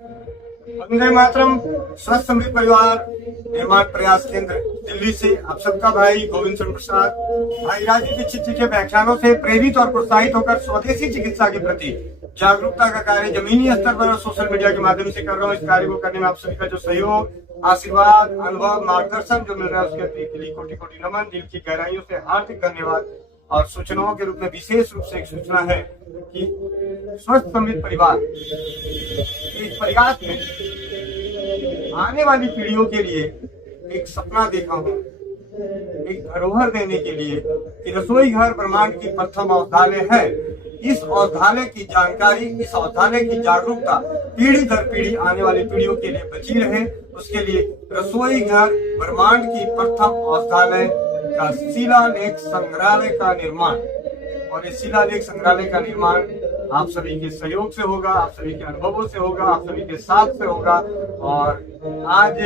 वंदे मातरम। स्वस्थ समृद्ध परिवार निर्माण प्रयास केंद्र दिल्ली से आप सबका भाई गोविंद चंद्र प्रसाद भाई राजीव दीक्षित जी के व्याख्यानों से प्रेरित और प्रोत्साहित होकर स्वदेशी चिकित्सा के प्रति जागरूकता का कार्य जमीनी स्तर पर और सोशल मीडिया के माध्यम से कर रहा हूँ। इस कार्य को करने में आप सभी का जो सहयोग, आशीर्वाद, अनुभव, मार्गदर्शन जो मिल रहा है उसके लिए कोटि कोटि नमन। दिल की गहराइयों से हार्दिक धन्यवाद। और सूचनाओं के रूप में विशेष रूप से एक सूचना है कि स्वस्थ समृद्ध परिवार इस प्रयास में आने वाली पीढ़ियों के लिए एक सपना देखा हूँ, एक धरोहर देने के लिए कि रसोई घर ब्रह्मांड की प्रथम औषधालय है। इस औषधालय की जानकारी, इस औषधालय की जागरूकता पीढ़ी दर पीढ़ी आने वाली पीढ़ियों के लिए बची रहे, उसके लिए रसोई घर ब्रह्मांड की प्रथम औषधालय का शिलालेख संग्रहालय का निर्माण, और इस शिलालेख संग्रहालय का निर्माण आप सभी के सहयोग से होगा, आप सभी के अनुभवों से होगा, आप सभी के साथ से होगा। और आज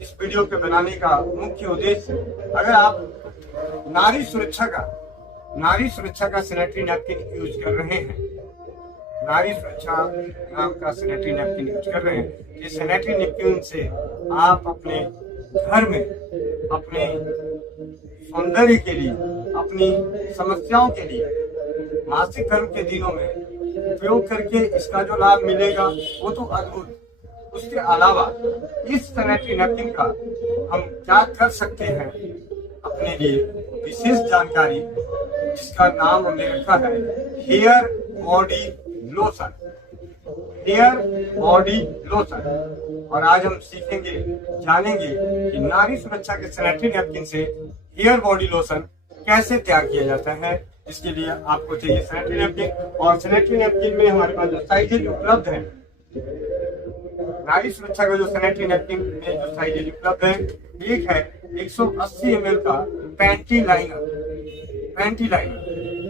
इस वीडियो के बनाने का मुख्य उद्देश्य, अगर आप नारी सुरक्षा का सैनिटरी नैपकिन यूज कर रहे हैं, नारी सुरक्षा नाम का सैनिटरी नैपकिन यूज कर रहे हैं, ये सैनिटरी नैपकिन से आप अपने घर में अपने सौंदर्य के लिए, अपनी समस्याओं के लिए मासिक धर्म के दिनों में उपयोग करके इसका जो लाभ मिलेगा वो तो अद्भुत। उसके अलावा इस सैनिटरी नैपकिन का हम क्या कर सकते हैं अपने लिए विशेष जानकारी, जिसका नाम हमने रखा है hair body lotion, hair body lotion. और आज हम सीखेंगे, जानेंगे कि नारी सुरक्षा के सैनिटरी नैपकिन से हेयर बॉडी लोशन कैसे तैयार किया जाता है। इसके लिए आपको चाहिए सैनिटरी नैपकिन, और सैनिटरी नैपकिन में हमारे पास जो साइजेज उपलब्ध है, नारी सुरक्षा का जो सैनिटरी नैपकिन में जो साइजेज उपलब्ध है, एक है 180 ml का पैंटी लाइनर,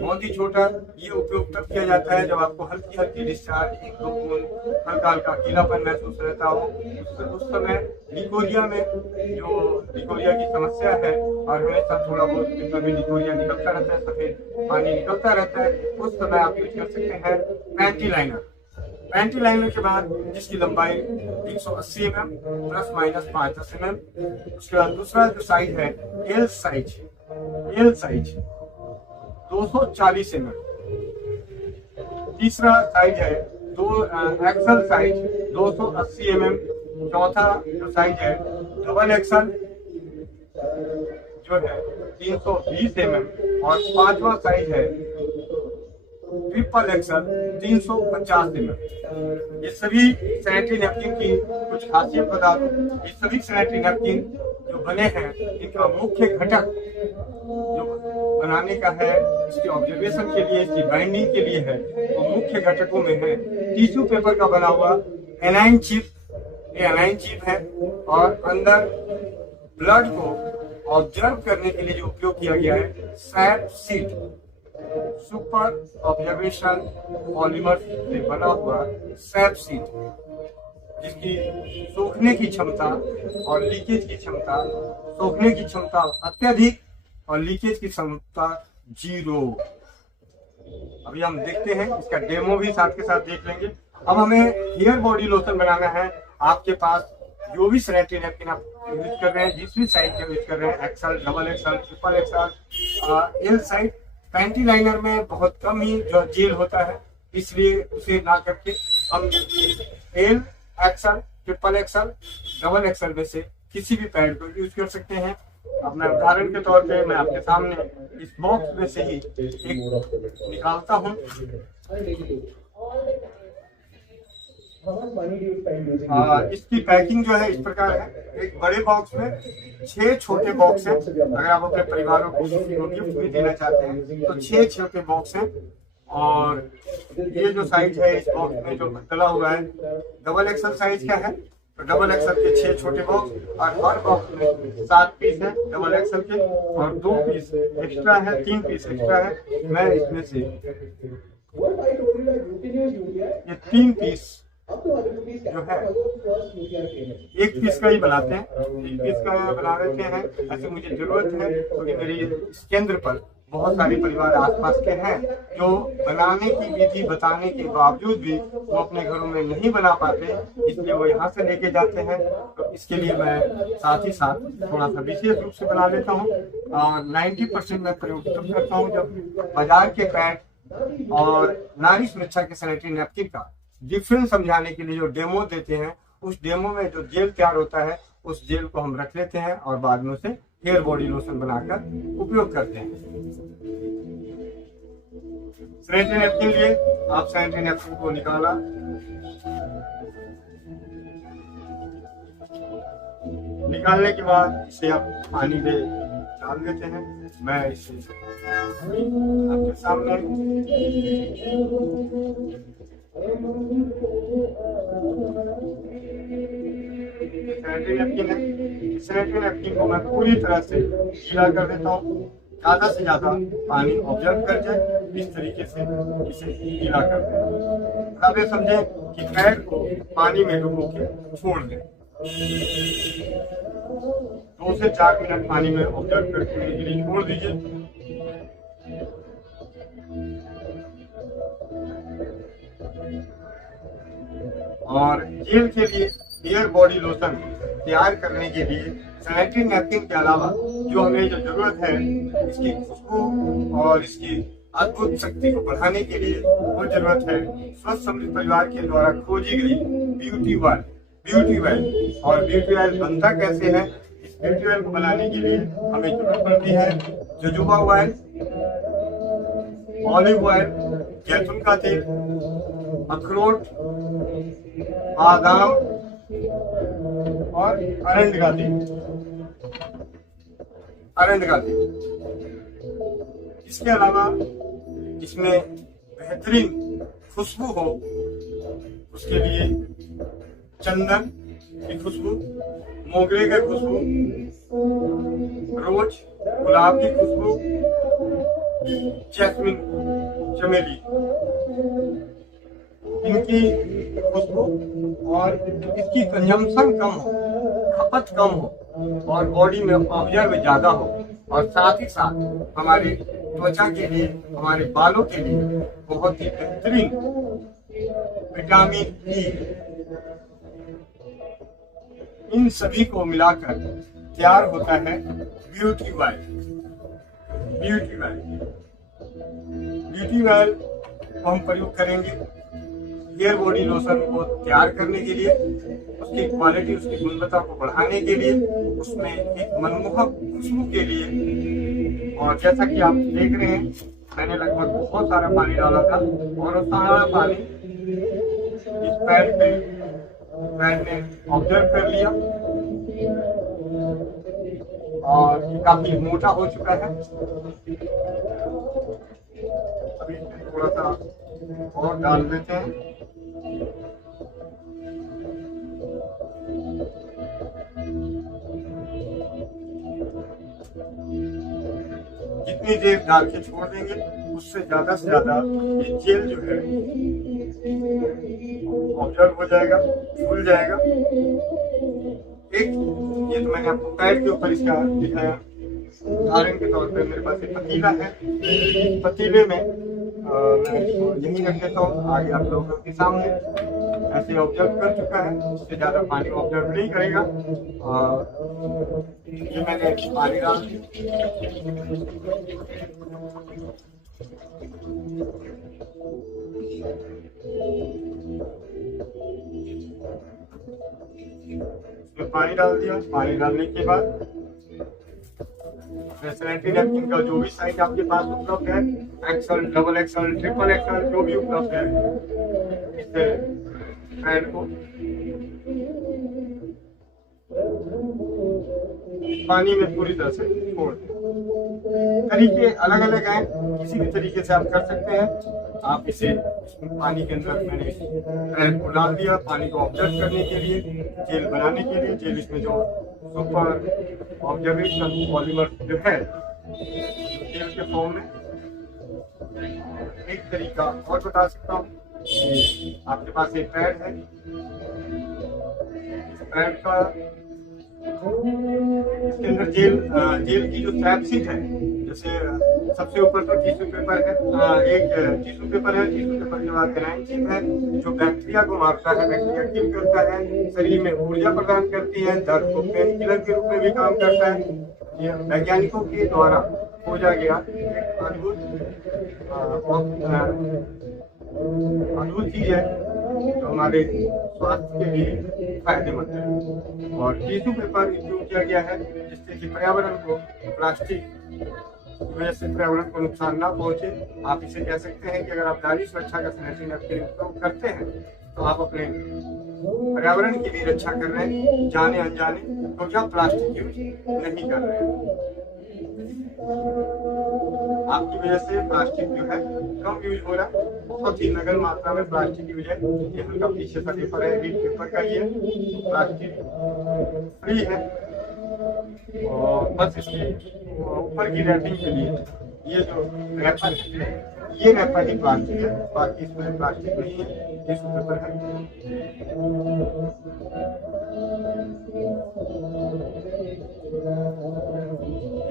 बहुत ही छोटा। ये उपयोग तब किया जाता है जब आपको हल्की हल्की डिस्चार्ज, एक दो बूंद हल्का हल्का गीलापन महसूस रहता हो। उस समय लिकोरिया में जो लिकोरिया की समस्या है, और हमेशा थोड़ा बहुत कभी लिकोरिया निकलता रहता है, सफेद पानी निकलता रहता है, उस समय आप यूज कर सकते हैं पैंटी लाइनर के बाद जिसकी लंबाई 180 mm प्लस माइनस 5-10 mm। उसके बाद दूसरा जो साइज है एल साइज 240 ml। तीसरा साइज है एक्सल साइज 280 mm। चौथा जो साइज है डबल एक्सल जो है 320 mm। और पांचवा साइज है ट्रिपल एक्सल 350 ml। ये सभी सैनिटरी नैपकिन की कुछ खासियत बता दूं। ये सभी सैनिटरी नैपकिन जो बने हैं, इनका मुख्य घटक जो बनाने का है, इसके ऑब्जर्वेशन के लिए, इसकी बाइंडिंग के लिए है, वो मुख्य घटकों में है टिश्यू पेपर का बना हुआ एनाइन चिप, ये एनाइन चिप है। और अंदर ब्लड को ऑब्जर्व करने के लिए जो उपयोग किया गया है SAP seat, super observation polymer से बना हुआ सैप सीट, जिसकी सोखने की क्षमता और लीकेज की क्षमता, सोखने की क्षमता अत्यधिक और लीकेज की क्षमता 0। अभी हम देखते हैं, इसका डेमो भी साथ के साथ देख लेंगे। अब हमें हेयर बॉडी लोशन बनाना है। आपके पास जो भी सैनिटरी नैपकिन आप यूज कर रहे हैं, जिस भी साइज का यूज कर रहे हैं, XL, double XL, triple XL, L size, panty liner में बहुत कम ही जो जेल होता है, इसलिए उसे ना करके हम L, XL, triple XL, double XL में से किसी भी पैड को यूज कर सकते हैं। अब मैं उदाहरण के तौर पे मैं आपके सामने इस बॉक्स में से ही एक निकालता हूँ। इसकी पैकिंग जो है इस प्रकार है। एक बड़े बॉक्स में 6 छोटे बॉक्स हैं। अगर आप अपने परिवारों को गिफ्ट भी देना चाहते हैं तो 6 छोटे बॉक्स हैं। और ये जो साइज है इस बॉक्स में जो डला हुआ है डबल एक्सल साइज का है, तो डबल एक्सल के 6 छोटे बॉक्स, और हर बॉक्स में 7 पीस है डबल एक्सल के, और 2 पीस एक्स्ट्रा है, 3 पीस एक्स्ट्रा है। मैं इसमें से ये 3 पीस जो है, एक पीस का ही बनाते हैं, एक पीस का बना लेते हैं। ऐसे मुझे जरूरत है क्योंकि मेरी इस केंद्र पर बहुत सारे परिवार आसपास के हैं जो बनाने की विधि बताने के बावजूद भी वो अपने घरों में नहीं बना पाते, इसलिए वो यहाँ से लेके जाते हैं। तो इसके लिए मैं साथ ही साथ थोड़ा सा विशेष रूप से बना लेता हूँ और 90% मैं प्रयोग तब करता हूँ जब बाजार के पैड और नारी सुरक्षा के सैनिटरी नैपकिन का डिफरेंस समझाने के लिए जो डेमो देते हैं, उस डेमो में जो जेल तैयार होता है उस जेल को हम रख लेते हैं और बाद में उसे हेयर बॉडी लोशन बनाकर उपयोग करते हैं। सैनिटरी नैपकिन लिए आप सैनिटरी नैपकिन को निकाला, निकालने के बाद इसे आप पानी में डाल देते हैं। मैं इसे आपके सामने सैनिटरी नैपकिन है, सैनिटरी नैपकिन को मैं पूरी तरह से गीला कर देता हूँ, ज्यादा से ज्यादा पानी ऑब्जर्व कर जाए, इस तरीके से इसे गीला कर दें। अब ये समझे कि पैड को पानी में डुबो के छोड़ दें। 2 से 4 मिनट पानी में ऑब्जर्व करने के लिए छोड़ दीजिए। और जेल के लिए हेयर बॉडी लोशन तैयार करने के लिए सैनिटरी नैपकिन के अलावा जो हमें जो जरूरत है इसकी खुशबू और इसकी अद्भुत शक्ति को बढ़ाने के लिए वो जरूरत है स्वस्थ समृद्ध परिवार के द्वारा खोजी गई ब्यूटी ऑयल। और ब्यूटी ऑयल बनता कैसे है, इस ब्यूटी ऑयल को बनाने के लिए हमें जरूरत पड़ती है जोजोबा ऑयल, ऑलिव ऑयल, जैतून का तेल, अखरोट, बादाम और अरंड का तेल। इसके अलावा इसमें बेहतरीन खुशबू हो उसके लिए चंदन की खुशबू, मोगरे की खुशबू, रोज गुलाब की खुशबू, जैस्मिन, चमेली, इनकी खुशबू और इसकी कंजम्पशन कम हो, खपत कम हो और बॉडी में ऑब्जर्व ज्यादा हो और साथ ही साथ हमारे त्वचा के लिए, हमारे बालों के लिए बहुत ही बेहतरीन विटामिन ई, इन सभी को मिलाकर तैयार होता है ब्यूटी ऑयल। ब्यूटी ऑयल को हम प्रयोग करेंगे हेयर बॉडी लोशन को तैयार करने के लिए, उसकी क्वालिटी, उसकी गुणवत्ता को बढ़ाने के लिए, उसमें एक मनमोहक खुशबू के लिए। और जैसा कि आप देख रहे हैं मैंने लगभग बहुत सारा पानी डाला था और वो सारा पानी इस पैड ने ऑब्जर्व कर लिया और काफी मोटा हो चुका है। अभी थोड़ा सा और डाल देते हैं। जितनी देर डाल के छोड़ देंगे उससे ज्यादा से ज्यादा ये जेल जो है ऑब्जर्व हो जाएगा, फूल जाएगा। एक ये तो मैंने आपको पैड के ऊपर इसका दिखाया, उदाहरण के तौर पे मेरे पास एक पतीला है, पतीले में मैं इसको यहीं रख देता हूँ आगे आप लोगों के सामने। ऐसे ऑब्जर्व कर चुका है, उससे ज्यादा पानी ऑब्जर्व नहीं करेगा। और ये मैंने पानी डाल पानी डाल दिया। पानी डालने के बाद सैनिटरी नैपकिन का जो भी साइज आपके पास उपलब्ध है, XL, double XL, triple XL, जो भी उपलब्ध है, इससे पैड को पानी में पूरी तरह से छोड़ दें। तरीके अलग अलग हैं, किसी भी तरीके से आप कर सकते हैं। आप इसे पानी के अंदर मैंने पैड को डाल दिया पानी को ऑब्जर्व करने के लिए, जेल बनाने के लिए। जेल इसमें जो सुपर ऑब्जर्वेशन पॉलीमर जो है जेल के फॉर्म में, एक तरीका और बता सकता हूँ। आपके पास एक पैड है, पैड का इसके अंदर जेल की जो टैप सीट है, जैसे सबसे ऊपर तो टिश्यू पेपर है, एक टिश्यू पेपर है। टिश्यू पेपर के बाद एलाइन शीट है जो बैक्टीरिया को मारता है, बैक्टीरिया किल करता है, शरीर में ऊर्जा प्रदान करती है, दर्द को पेन किलर के रूप में भी काम करता है। ये वैज्ञानिकों के द्वारा खोजा गया एक अद्भुत चीज है जो हमारे स्वास्थ्य के लिए फायदेमंद है। और टिश्यू पेपर उपयोग किया गया है जिससे कि पर्यावरण को प्लास्टिक की वजह से पर्यावरण को नुकसान ना पहुंचे। आप इसे कह सकते हैं कि अगर आप नारी सुरक्षा का सैनिटरी नैपकिन उपयोग करते हैं तो आप अपने पर्यावरण की भी रक्षा कर रहे हैं, जाने अनजाने, क्योंकि आप प्लास्टिक यूज नहीं कर रहे हैं। आपकी वजह से प्लास्टिक जो है कम यूज हो रहा है, बहुत ही नगण्य मात्रा में प्लास्टिक यूज है। ये हल्का पीछे का पेपर है, रीड पेपर का ही है, प्लास्टिक फ्री है। और बस इसके ऊपर की रैपिंग के लिए ये जो रैपर है, ये रैपर ही प्लास्टिक है, बाकी इसमें प्लास्टिक नहीं है, टिश्यू पेपर है।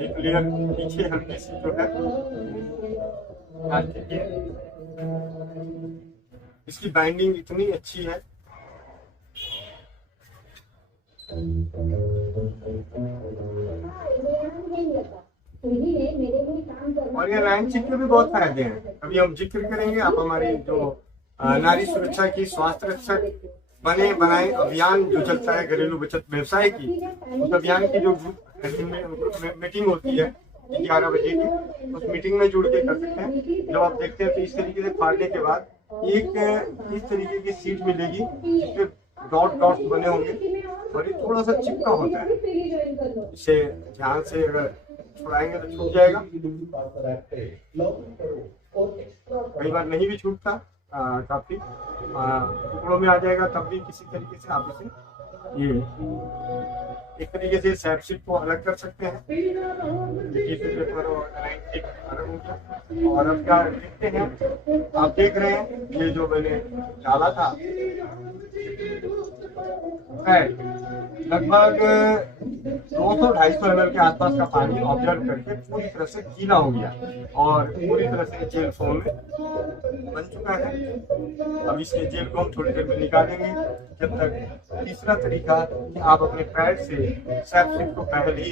एक लेयर पीछे हल्की सी जो है प्लास्टिक की, इसकी बाइंडिंग इतनी अच्छी है। और ये लाइन शीट के भी बहुत फायदे हैं, अभी हम जिक्र करेंगे। आप हमारी जो नारी सुरक्षा की स्वास्थ्य रक्षक बने बनाए अभियान जो चलता है घरेलू बचत व्यवसाय की, उस अभियान की जो मीटिंग होती है 11 बजे की, उस मीटिंग में जुड़ के कर सकते हैं। जब आप देखते हैं तो इस तरीके से फाड़ने के बाद एक इस तरीके की सीट मिलेगी जिसपे डॉट डॉट्स बने होंगे और ये थोड़ा सा चिपका होता है। इसे ध्यान से अगर छुड़ाएंगे तो छूट जाएगा, कई बार नहीं भी छूटता, काफी टुकड़ों में आ जाएगा, तब भी किसी तरीके से आप इसे ये एक तरीके से सैप शीट को अलग कर सकते हैं। और अब क्या देखते हैं, आप देख रहे हैं ये जो मैंने डाला था लगभग 200-250 ml के आसपास का पानी ऑब्जर्व करके पूरी तरह से गीला हो गया और पूरी तरह से जेल फॉर्म में बन चुका है। अब इसके जेल को हम थोड़ी देर में निकालेंगे। जब तक तीसरा तरीका कि आप अपने पैड से सैप शीट को पहले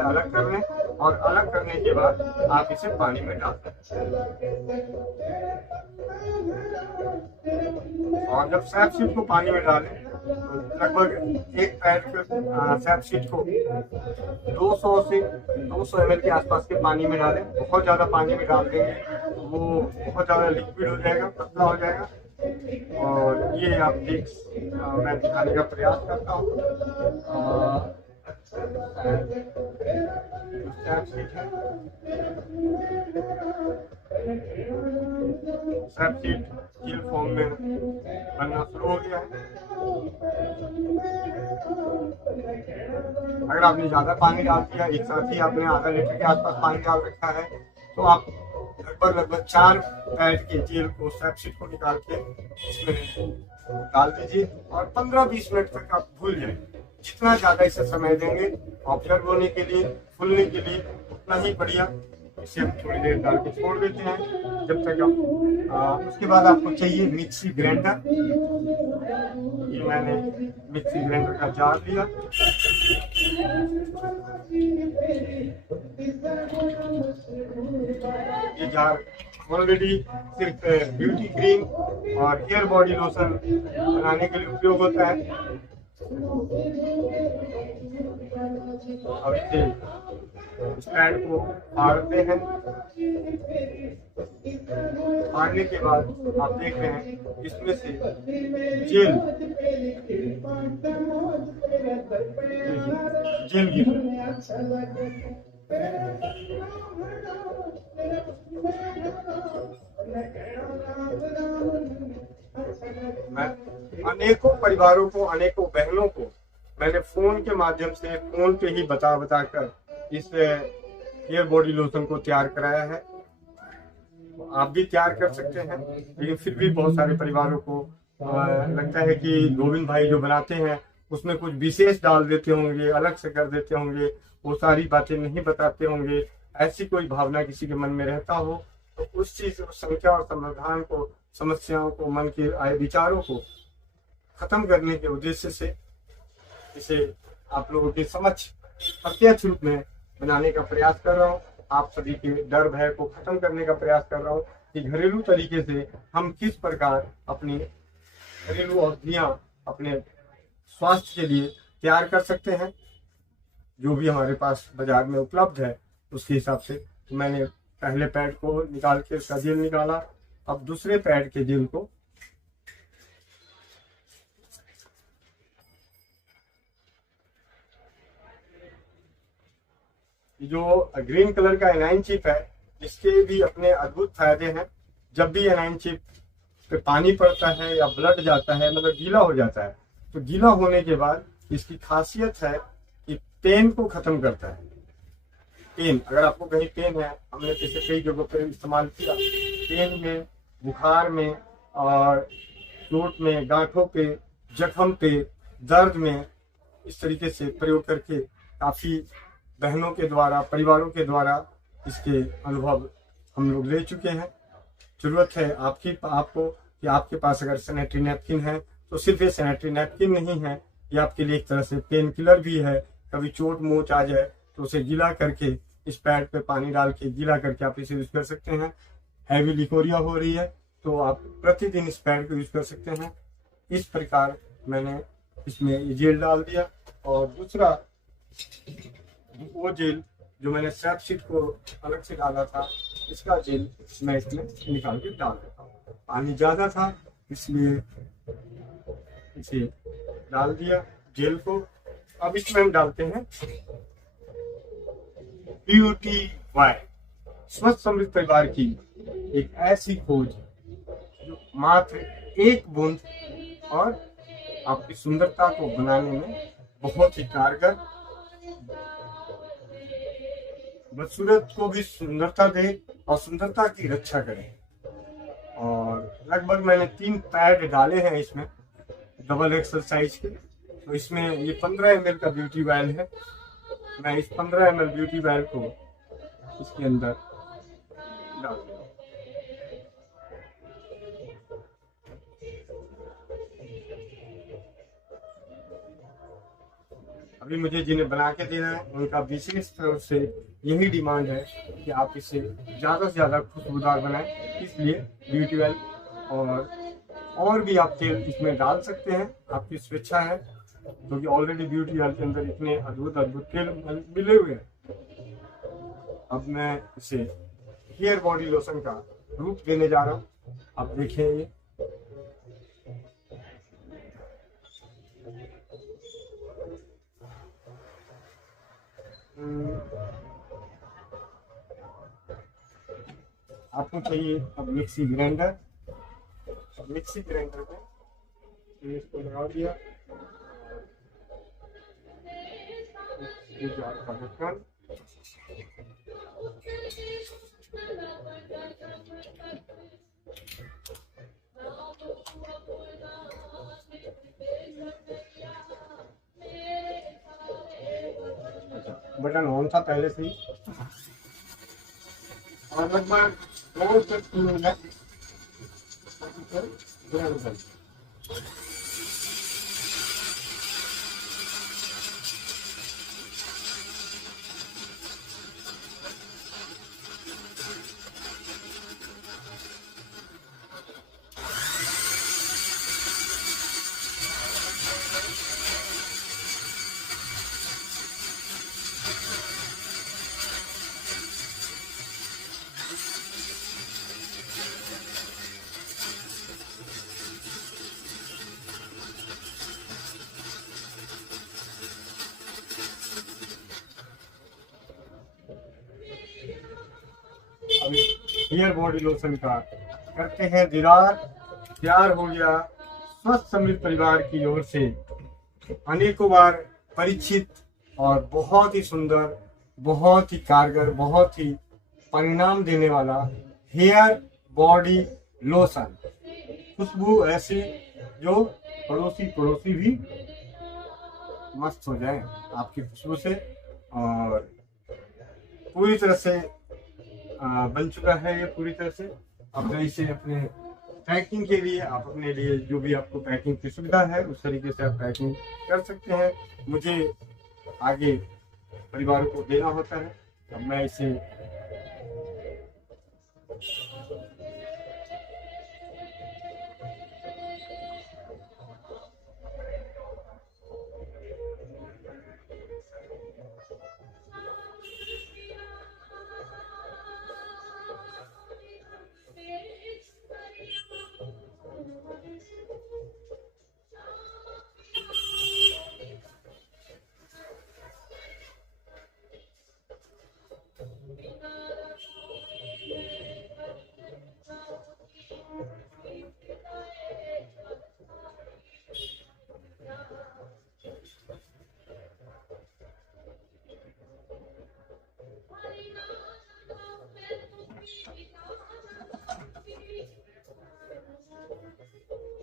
अलग कर लें और अलग करने के बाद आप इसे पानी में डाल दें। और जब सैप शीट को पानी में डालें लगभग एक पैड सैप शीट को 200 से 200 ml के आसपास के पानी में डालें। बहुत ज्यादा पानी में डाल देंगे वो बहुत ज्यादा लिक्विड हो जाएगा, पतला हो जाएगा। और ये आप देख मैं दिखाने का प्रयास करता हूँ। सैप शीट जेल फॉर्म में बनना शुरू हो गया है। अगर आपने ज्यादा पानी डाल दिया, एक साथ ही आपने आधा लीटर के आसपास पानी डाल रखा है, तो आप लगभग 4 पैड के जेल को सैप शीट को निकाल के इसमें डाल दीजिए और 15-20 मिनट तक आप भूल जाएं। जितना ज्यादा इसे समय देंगे ऑब्जर्व होने के लिए, फूलने के लिए, उतना ही बढ़िया। इसे हम थोड़ी देर डाल के छोड़ देते हैं जब तक आप उसके बाद आपको चाहिए मिक्सी ग्राइंडर। ये मैंने मिक्सी ग्राइंडर का जार लिया। ये जार ऑलरेडी सिर्फ ब्यूटी क्रीम और हेयर बॉडी लोशन बनाने के लिए उपयोग होता है। अब इसे स्टैंड को फाड़ते हैं। फाड़ने के बाद आप देख रहे हैं इसमें से जेल गिर मैं अनेकों परिवारों को, अनेकों बहनों को मैंने फोन के माध्यम से, फोन पे ही बता कर इस हेयर बॉडी लोशन को तैयार कराया है। आप भी तैयार कर सकते हैं, लेकिन फिर भी बहुत सारे परिवारों को लगता है कि गोविंद भाई जो बनाते हैं उसमें कुछ विशेष डाल देते होंगे, अलग से कर देते होंगे, वो सारी बातें नहीं बताते होंगे। ऐसी कोई भावना किसी के मन में रहता हो तो उस चीज संख्या और समाधान को, समस्याओं को, मन के आए विचारों को खत्म करने के उद्देश्य से इसे आप लोगों के समक्ष प्रत्यक्ष रूप में बनाने का प्रयास कर रहा हूँ। आप सभी के डर भय को खत्म करने का प्रयास कर रहा हूँ कि घरेलू तरीके से हम किस प्रकार अपनी घरेलू औषधियाँ अपने स्वास्थ्य के लिए तैयार कर सकते हैं। जो भी हमारे पास बाजार में उपलब्ध है उसके हिसाब से। तो मैंने पहले पैड को निकाल के उसका जेल निकाला, अब दूसरे पैड के जेल को जो ग्रीन कलर का एनाइन चिप है इसके भी अपने अद्भुत फायदे हैं। जब भी एनाइन चिप पे पानी पड़ता है या ब्लड जाता है, मतलब गीला हो जाता है, तो गीला होने के बाद इसकी खासियत है कि पेन को खत्म करता है। पेन, अगर आपको कहीं पेन है, हमने जैसे कई जगहों पे इस्तेमाल किया, पेन में, बुखार में और चोट में, गांठों पे, जख्म पे, दर्द में, इस तरीके से प्रयोग करके काफी बहनों के द्वारा, परिवारों के द्वारा इसके अनुभव हम लोग ले चुके हैं। जरूरत है आपको कि आपके पास अगर सैनिटरी नैपकिन है तो सिर्फ ये सैनिटरी नैपकिन नहीं है, ये आपके लिए एक तरह से पेन किलर भी है। कभी चोट मोच आ जाए तो उसे गीला करके, इस पैड पे पानी डाल के गीला करके आप इसे यूज कर सकते हैं। हैवी लिकोरिया हो रही है तो आप प्रतिदिन इस पैड को यूज कर सकते हैं। इस प्रकार मैंने इसमें ये जेल डाल दिया और दूसरा वो जेल जो मैंने स्ट्रैप शीट को अलग से डाला था, इसका जेल मैं इसमें निकाल के डाल देता हूँ। पानी ज्यादा था इसलिए इसे डाल दिया जेल को। अब इसमें हम डालते हैं ब्यूटी वाई, स्वस्थ समृद्ध परिवार की एक ऐसी खोज जो मात्र एक बूंद और आपकी सुंदरता को बनाने में बहुत ही कारगर, बदसूरत को भी सुंदरता दे और सुंदरता की रक्षा करे। और लगभग मैंने 3 पैड डाले हैं इसमें डबल एक्सरसाइज के। तो इसमें ये 15 ml का ब्यूटी ऑयल है। मैं इस 15 ml ब्यूटी ऑयल को इसके अंदर डाल दूंगा। अभी मुझे जिन्हें बना के देना है उनका विशेष तरफ से यही डिमांड है कि आप इसे ज़्यादा से ज़्यादा खुशबूदार बनाएं। इसलिए ब्यूटी ऑयल और भी आप तेल इसमें डाल सकते हैं, आपकी स्वेच्छा है, क्योंकि ऑलरेडी ब्यूटी ऑयल के अंदर इतने अद्भुत तेल मिले हुए हैं। अब मैं इसे हेयर बॉडी लोशन का रूप देने जा रहा हूँ। आप देखें ये आपको चाहिए। अब मिक्सी ग्राइंडर पे इसको लगा दिया, जार का ढक्कन, बटन ऑन था पहले से ही, और लगभग 2 से 3 मिनट अभी हेयर बॉडी लोशन का करते हैं दीदार। तैयार हो गया स्वस्थ समृद्ध परिवार की ओर से अनेकों बार परीक्षित और बहुत ही सुंदर, बहुत ही कारगर, बहुत ही परिणाम देने वाला हेयर बॉडी लोशन। खुशबू ऐसी जो पड़ोसी भी मस्त हो जाए आपकी खुशबू से। और पूरी तरह से बन चुका है। ये पूरी तरह से अब इसे अपने पैकिंग के लिए आप अपने लिए जो भी आपको पैकिंग की सुविधा है उस तरीके से आप पैकिंग कर सकते हैं। मुझे आगे परिवार को देना होता है। अब मैं इसे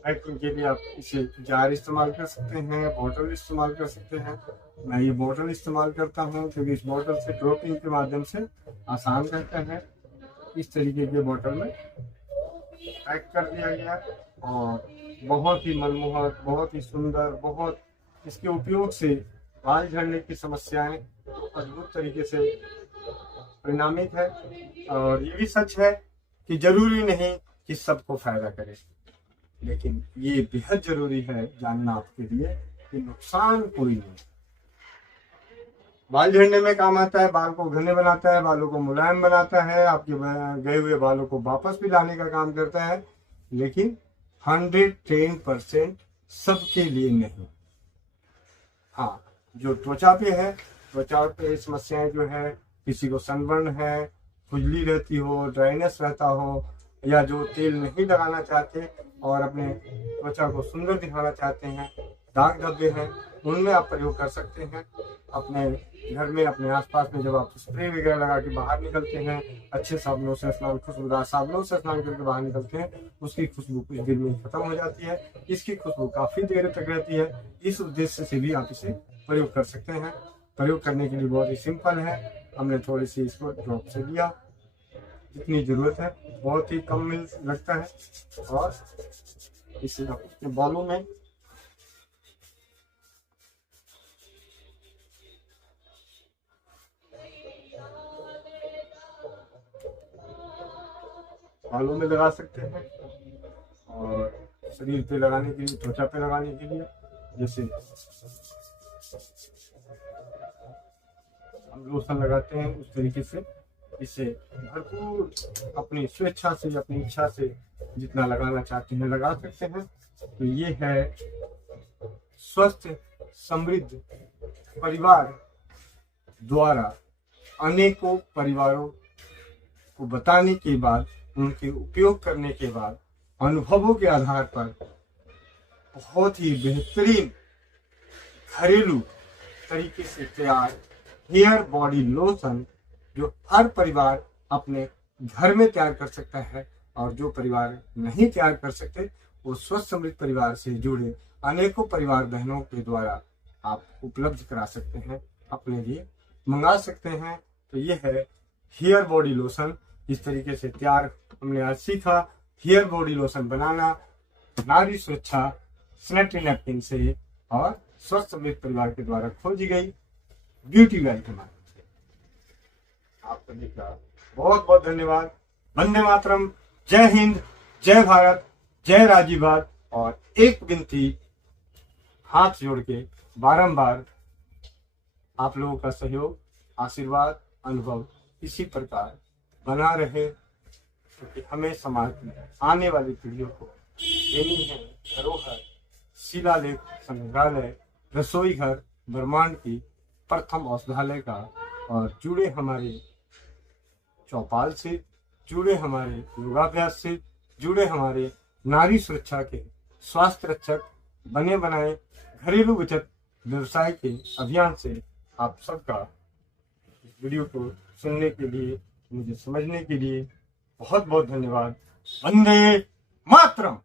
पैकिंग के लिए आप इसे जार इस्तेमाल कर सकते हैं, बोतल इस्तेमाल कर सकते हैं। मैं ये बोतल इस्तेमाल करता हूँ क्योंकि इस बोतल से ड्रॉपिंग के माध्यम से आसान रहता है। इस तरीके के बोतल में पैक कर दिया गया और बहुत ही मनमोहक, बहुत ही सुंदर, बहुत इसके उपयोग से बाल झड़ने की समस्याएं अद्भुत तरीके से परिणामित है। और ये भी सच है कि जरूरी नहीं कि सबको फायदा करे, लेकिन ये बेहद जरूरी है जानना आपके लिए कि नुकसान कोई नहीं। बाल झड़ने में काम आता है, बाल को घने बनाता है, बालों को मुलायम बनाता है, आपके गए हुए बालों को वापस भी लाने का काम करता है, लेकिन 110% सबके लिए नहीं। हाँ, जो त्वचा पे है, त्वचा पे समस्याएं जो है, किसी को सनबर्न है, खुजली रहती हो, ड्राइनेस रहता हो, या जो तेल नहीं लगाना चाहते और अपने त्वचा को सुंदर दिखाना चाहते हैं, दाग धब्बे हैं, उनमें आप प्रयोग कर सकते हैं। अपने घर में, अपने आसपास में जब आप स्प्रे वगैरह लगा के बाहर निकलते हैं, अच्छे साबुनों से स्नान, खुशबूदार साबुनों से स्नान करके बाहर निकलते हैं, उसकी खुशबू कुछ दिन में खत्म हो जाती है। इसकी खुशबू काफी देर तक रहती है। इस उद्देश्य से भी आप इसे प्रयोग कर सकते हैं। प्रयोग करने के लिए बहुत ही सिंपल है। हमने थोड़ी सी इसको ड्रॉप से लिया, जितनी जरूरत है, बहुत ही कम मिल लगता है, और इसे अपने बालों में लगा सकते हैं। और शरीर पे लगाने के लिए, त्वचा पे लगाने के लिए, जैसे हम लोशन लगाते हैं उस तरीके से इसे भरपूर अपनी स्वेच्छा से, अपनी इच्छा से जितना लगाना चाहते हैं लगा सकते हैं। तो ये है स्वस्थ समृद्ध परिवार द्वारा अनेकों परिवारों को बताने के बाद, उनके उपयोग करने के बाद, अनुभवों के आधार पर बहुत ही बेहतरीन घरेलू तरीके से तैयार हेयर बॉडी लोशन जो हर परिवार अपने घर में तैयार कर सकता है, और जो परिवार नहीं तैयार कर सकते वो स्वस्थ समृद्ध परिवार से जुड़े अनेकों परिवार बहनों के द्वारा आप उपलब्ध करा सकते हैं, अपने लिए मंगा सकते हैं। तो ये है हेयर बॉडी लोशन। इस तरीके से तैयार हमने आज सीखा हेयर बॉडी लोशन बनाना नारी सुरक्षा सैनिटरी नैपकिन से और स्वस्थ समृद्ध परिवार के द्वारा खोजी गई ब्यूटी वेल के माध्यम से। आप सभी का बहुत बहुत धन्यवाद। वंदे मातरम, जय हिंद, जय भारत, जय राजीवाद। और एक विनती, हाथ जोड़ के बारंबार आप लोगों का सहयोग, आशीर्वाद, अनुभव इसी प्रकार बना रहे, क्योंकि हमें समाज में आने वाली पीढ़ियों को देनी है धरोहर, शिलालेख, संग्रहालय, रसोई घर, ब्रह्मांड की प्रथम औषधालय का, और जुड़े हमारे चौपाल से, जुड़े हमारे योगाभ्यास से, जुड़े हमारे नारी सुरक्षा के स्वास्थ्य रक्षक बने बनाए घरेलू बचत व्यवसाय के अभियान से आप सबका इस वीडियो को सुनने के लिए, मुझे समझने के लिए बहुत बहुत धन्यवाद। वंदे मातरम।